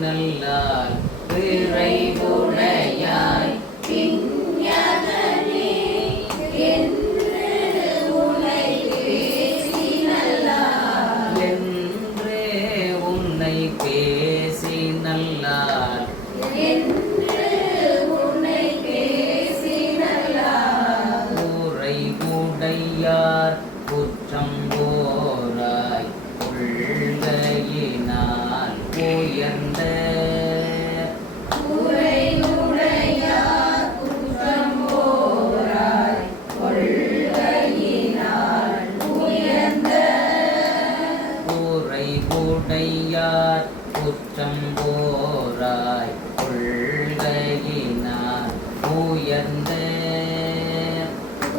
நல்லால் விரைவுடையாய் விஞ்ஞானனே என்று உன்னை பேசி நல்லால் என்று உன்னை பேசி நல்லால் என்று உன்னை பேசி நல்லால் ஊரை உடையார் குற்றம் போராய் கொள்கையினால் உயர்ந்த உரையுடையார் குற்றம் போராய் கொள்கையினால் உயர்ந்த ஊரை உடையார் குற்றம் போராய் கொள்கையினால் உயர்ந்த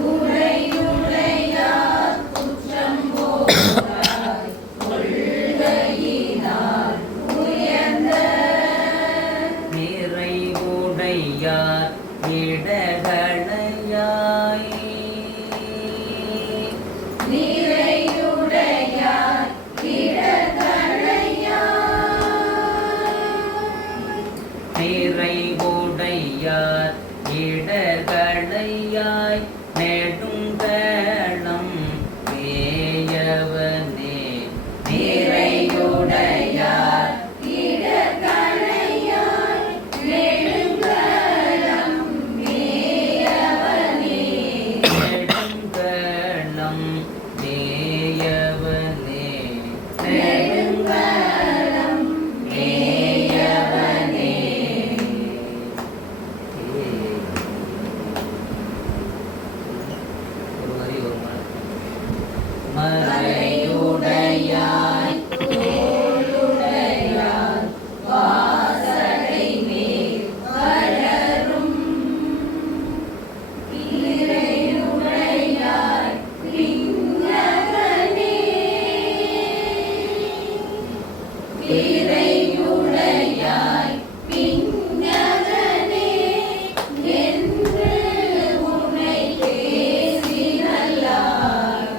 உரையுடையார் குற்றம் போராய் கொள்கையினால் உயர்ந்த நிறைவுடையார் இடகளையாய் நிறையுடையார் நிறைவுடையார் இடகளையாய் நெடுங்கணம் மேயவனே நிறையுடையார் இடர்களையாய் நெடுங்கலம் மேயவனே நெடுங்கணம் மேயவனே நெடுங்கலம் மேயவனே ஒரு வரி ஒரு மறையுடையாய் தோளுடையாய் வாசடை மேல் வளரும் நிறையுடையாய் விஞ்ஞானனே நிறையுடையாய் விஞ்ஞானனே என்று உன்னை பேசி நல்லால்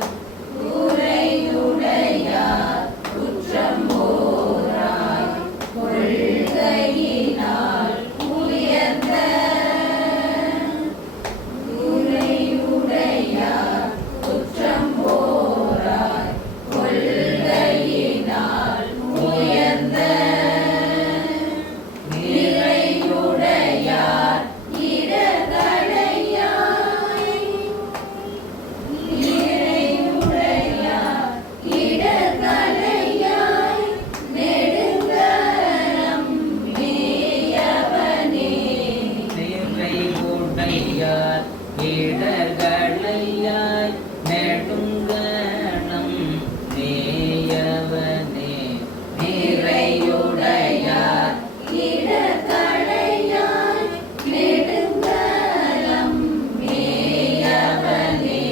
உரையுடையார் குற்றம் போராய் கொள்கையினால் உயர்ந்த உரையுடையார் குற்றம் போராய் கொள்கையினால் உயர்ந்த நிறையுடையார் இடர்களையாய் நிறையுடையார் இடர்களையாய் நெடுங்கலம் மேயவனே நிறைவுடையார் இடர்களையாய் நெடுங்கணம் மேயவனே நிறையுடையார் இடர்களையாய் நெடுங்கலம் மேயவனே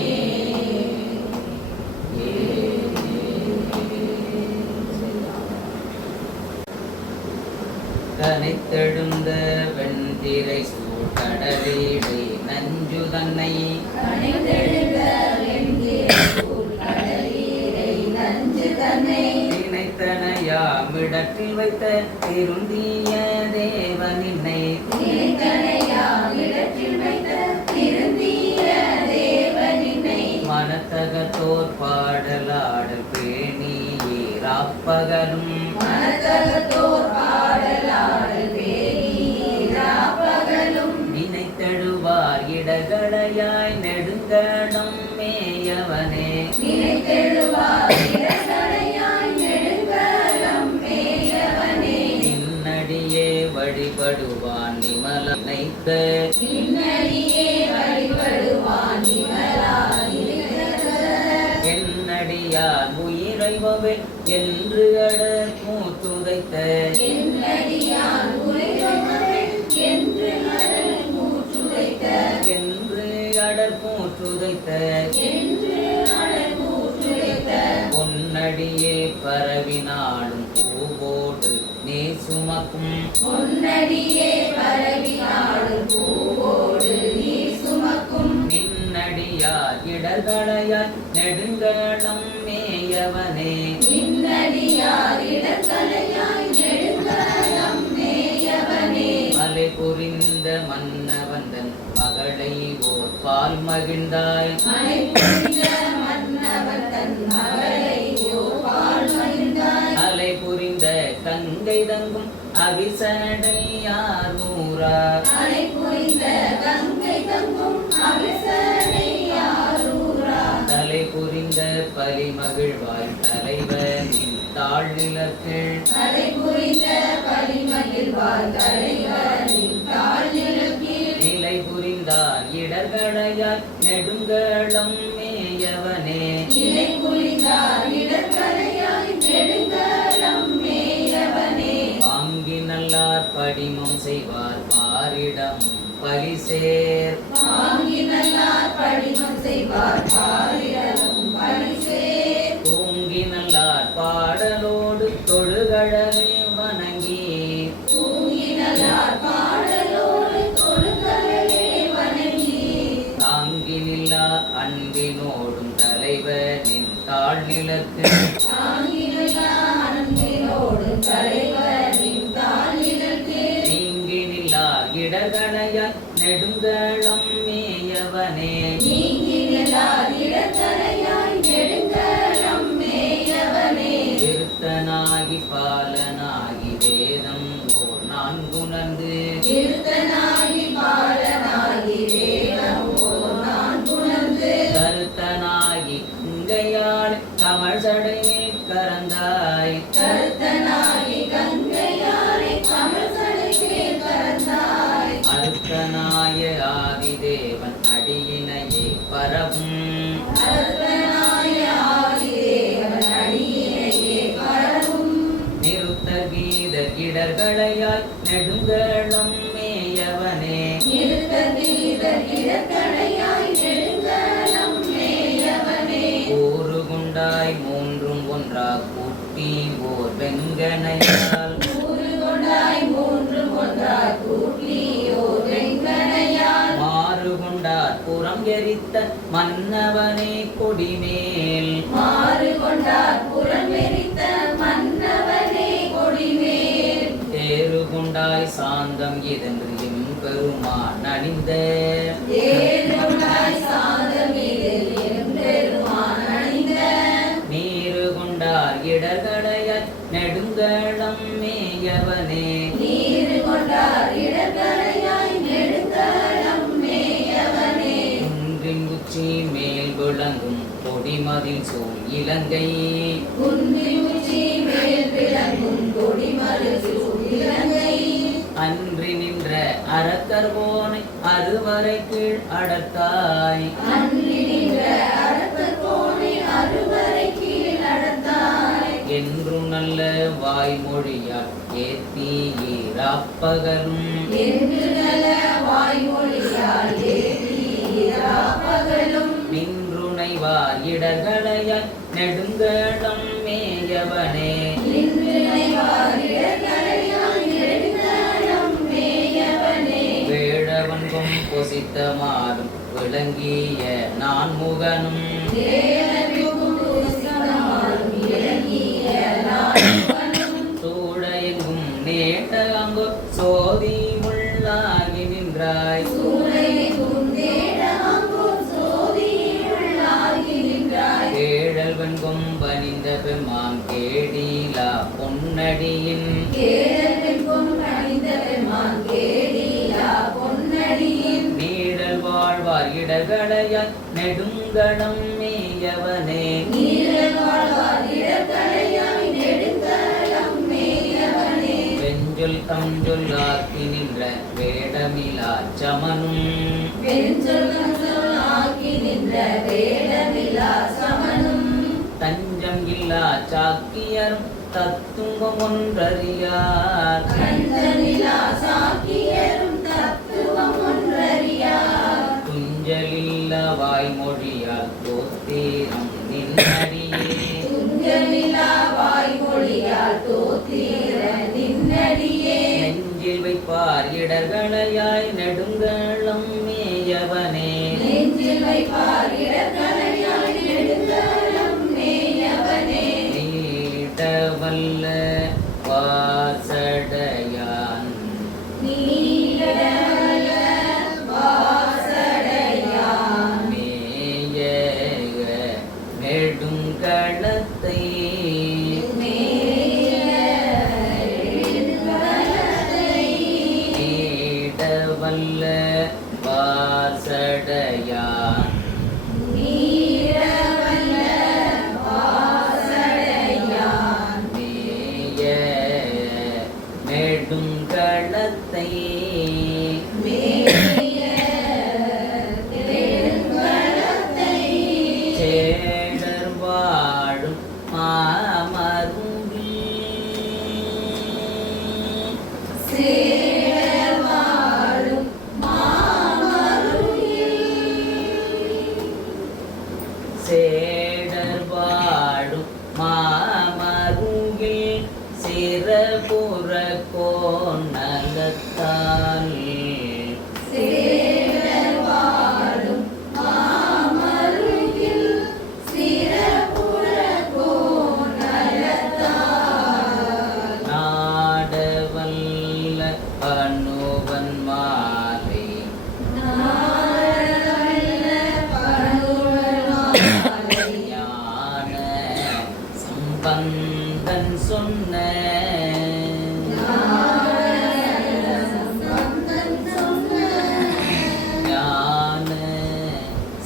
கனைத்தெழுந்த வெண்திரை சூழ்கடலீடை நஞ்சு தன்னை கனைத்தெழுந்த வெண்திரைசூழ் கடலீரை நஞ்சு தன்னை நினைத்தனையாமிடத்தில் வைத்த திருந்திய தேவனின்னை நினைத்தனையாமிடத்தில் வைத்த திருந்திய தேவனினை மனத்தகத்தோர் பாடலாடல் பேணியீராப்பகலும் மனத்தகத்தோர் பாடலாடல் பேணியிராப்பகலும் நினைத்தெழுவார் இடகளையாய் நெடுங்கணம் மேயவனே நினைத்தெழுவார் இடர்களையாய் நெடுங்கலம் மேயவனே நின்னடியே வழிபடுவான் நிமல நினைத்த இன்னடியே வழிபடுவான் இவரா என்னடியார் உயிரைவவே என்று அடர் மூத்துதைத்த என்னடியான் உரைவன் என்று அடல் மூச்சுரைத்த என்று அடர் மூற்றுதைத்த என்று அடல் மூச்சுரைத்த பொன்னடியே பரவினாலும் பூவோடு நீ சுமக்கும் பொன்னடியே பரவினாடும் பூவோடு நீர் சுமக்கும் நின்னடியார் இடர்களையாய் நெடுங்கணம் மேயவனே நின்னடியார் இடர்களையாய் நெடுங்கலம் மகிழ்ந்தாய் மனை புரிந்த மன்னவன் தன் மகளை யோவாள் மகிழ்ந்தாய் அலை புரிந்த கங்கை தங்கும் அவிசடையாரூரா அலை புரிந்த கங்கை தங்கும் அவிசடையாரூரா தலை புரிந்த பலி மகிழ்வாய் தலைவனின் தாழ்நிலத்தில் அலை புரிந்த பலிமகிழ்வார் தலைவரின் தாழ்நிலத்தில் நிலை புரிந்தார் இடர்களையாய் நெடுங்களம் மேயவனே நிலை புரிந்தார் இடர்கரையாய் நெடுங்கலம் மேயவனே வாங்கி நல்லார் படிமம் செய்வார் பாரிடம் பலிசேர் வாங்கி நல்லார் படிமம் செய்வார் பாரிடமும் பரிசேர் தூங்கி நல்லார் பாடலோடு தொழுகழலே வணங்கி தூங்கி நல்லார் பாடலோடு தொழுகழலே வணங்கி தாங்கி நில்லா அன்பினோடும் தலைவனின் தாழ்நிலத்தில் தாங்கி நல்லார் அன்பினோடு தலைவரின் தாழ்நிலத்தில் நீங்கி நில்லா இடர்களையாய் நெடுங்களம் மேயவனே நீங்கி நல்லார் இடர்கரையாய் நெடுங்கலம் மேயவனே திருத்தனாகி பாலனாகி வேதம் ஓர் நான்குணர்ந்து திருத்தனாகி பாலனாகி வேதம் ஓர் நான் புணர்ந்து கருத்தனாகி கங்கையாள் கமழ் சடையே கரந்தாய் கருத்தனாகி கங்கையாரை கமல்சடை மேல் கறந்தாய் அருத்தனாய ஆதிதேவன் அடியினையே பரவும் அருத்தனாய ஆதிதேவன் அடியினையே பரவும் நிறுத்தர் கீத இடர்களையாய் நெடுங்களம் மேயவனே நிறுத்த தீதர் இடர்கடையாய் நெடுங்கலம் மேயவனே கூறுகுண்டாய் மூன்றும் ஒன்றா கூட்டி ஓர் வெங்கனையால் ஊரு கொண்டாய் மூன்று ஒன்றாய் கூட்டியோ வெங்கனையால் மாறுகுண்டார் புறம் எரித்த மன்னவனே கொடிமேல் மாறு கொண்டார் புறமெரித்த மன்னவனே கொடிமேல் தேறுகுண்டாய் சாந்தம் இதென்று எம்பெருமான் அணிந்த ஏறு கொண்டாய் சாதமிதில் எம்பெருமான் அணிந்த நீரு கொண்டார் இடர்களையாய் நெடுங்களம் மேயவனே நீரு கொண்டார் இடர்கரையாய் நெடுங்கலம் மேயவனே குன்றின் உச்சி மேல் விளங்கும் கொடிமதில் சூழ் இலங்கை குன்றின் உச்சி மேல் விளங்கும் கொடிமறு இலங்கை அன்றி நின்ற அறக்கர்வோனை அறுவரை கீழ் அடர்த்தாய் அன்றி நின்ற அரசர் கோணை அறுவரை கீழ் நடந்தாய் என்றும் நல்ல வாய்மொழியால் ஏத்தீராப்பகலும் என்று நல வாய்மொழியால் ஏதீராப்பகலும் நின்றுணைவார் இடர்களையாய் நெடுங்களம் மேயவனே நின்று நினைவார் இடர்கரையாய் நெடுங்கலம் மேயவனே வேழவன்கும் பொசித்த மாலும் விளங்கிய நான் முகனும் தேவனுக்கும் புசித்தமாலும் இறங்கிய நாடுவனும் சூழையெங்கும் நேட்ட அங்கோ சோதி உள்ளாகி நின்றாய் சூளைக்கும் தேடமாங்கோர் சோதியுள்ளாகி நின்றாய் கேழல் வெண்கும் பணிந்த பெம்மான் கேடிலா பொன்னடியின் கேடலுக்கும் கணிந்த பெருமான் கேடிலா பொன்னடியின் நீடல் வாழ்வார் இடர்களையாய் நெடுங்களம் மேயவனே நீரல் வாழ்வார் இடர்கரையாய் நெடுங்கலம் மேயவனே வெஞ்சொல் தஞ்சொல் ஆக்கி நின்ற வேடமிலா சமனும் வெஞ்சொல்லம் சொல்லாக்கி நின்ற வேடமிலா சமனும் தஞ்சம் இல்லா சாக்கியரும் தத்துவம் ஒன்றறியார் கஞ்சனிலா சாக்கியரும் தத்துவம் ஒன்றறியார் துஞ்சலில்ல வாய்மொழியால் தோத்தீரம் நின்னடியே துஞ்சமிலா வாய்மொழியால் தோத்தீர நின்னடியே நெஞ்சில் வைப்பார் இடர்களையாய் நெடுங்களம் மேயவனே நெஞ்சில் வைப்பார் இடர்கரையாய் நெடுங்கலம் மேயவனே நீடவல்ல வாசடையான் நீடவல்ல வாசடையான் வல்ல வாசடையான் நீரவல்ல வாசடையான் மேய நெடுங்களத்தை மேய நெடுங்களத்தை சேடர் வாழும் மாமருங்கில் சேடர் வாழும் மாமருங்கில் சேடர் வாழும் மாமருங்கில் சிறபுற கோணலத்தால் சேடர் வாழும் மாமருங்கில் சிறப்புற கோணலத்தால் நாடவல்ல அனுவன் மாலை நாடவல்ல பனுவல் மாலை ஞான சம்பந்தன் சொன்ன சம்பந்தன் சொன்ன ஞான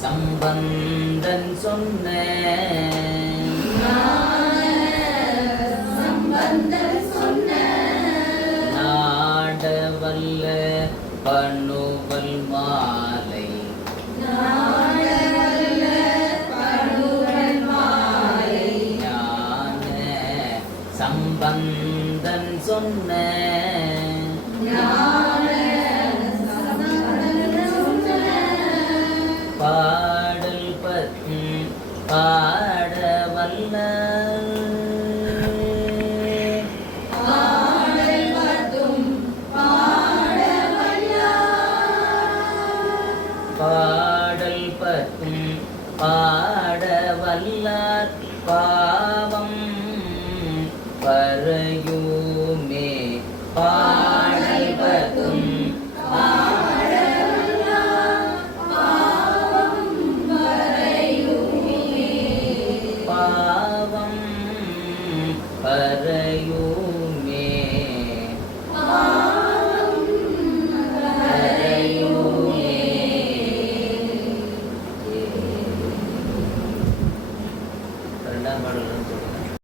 சம்பந்தன் சொன்ன சம்பந்தன் சொன்ன நாடவல்ல பனுவல் மாலை நாடவல்ல பனுவல் மாலை ஞான சம்பந்தன் சொன்ன பாடல் பாடவல்ல பாடல் பத்தும் பாடவல்லார் பாவம் பறையுமே பாடல் பத்தும் பாவம் பறையுமே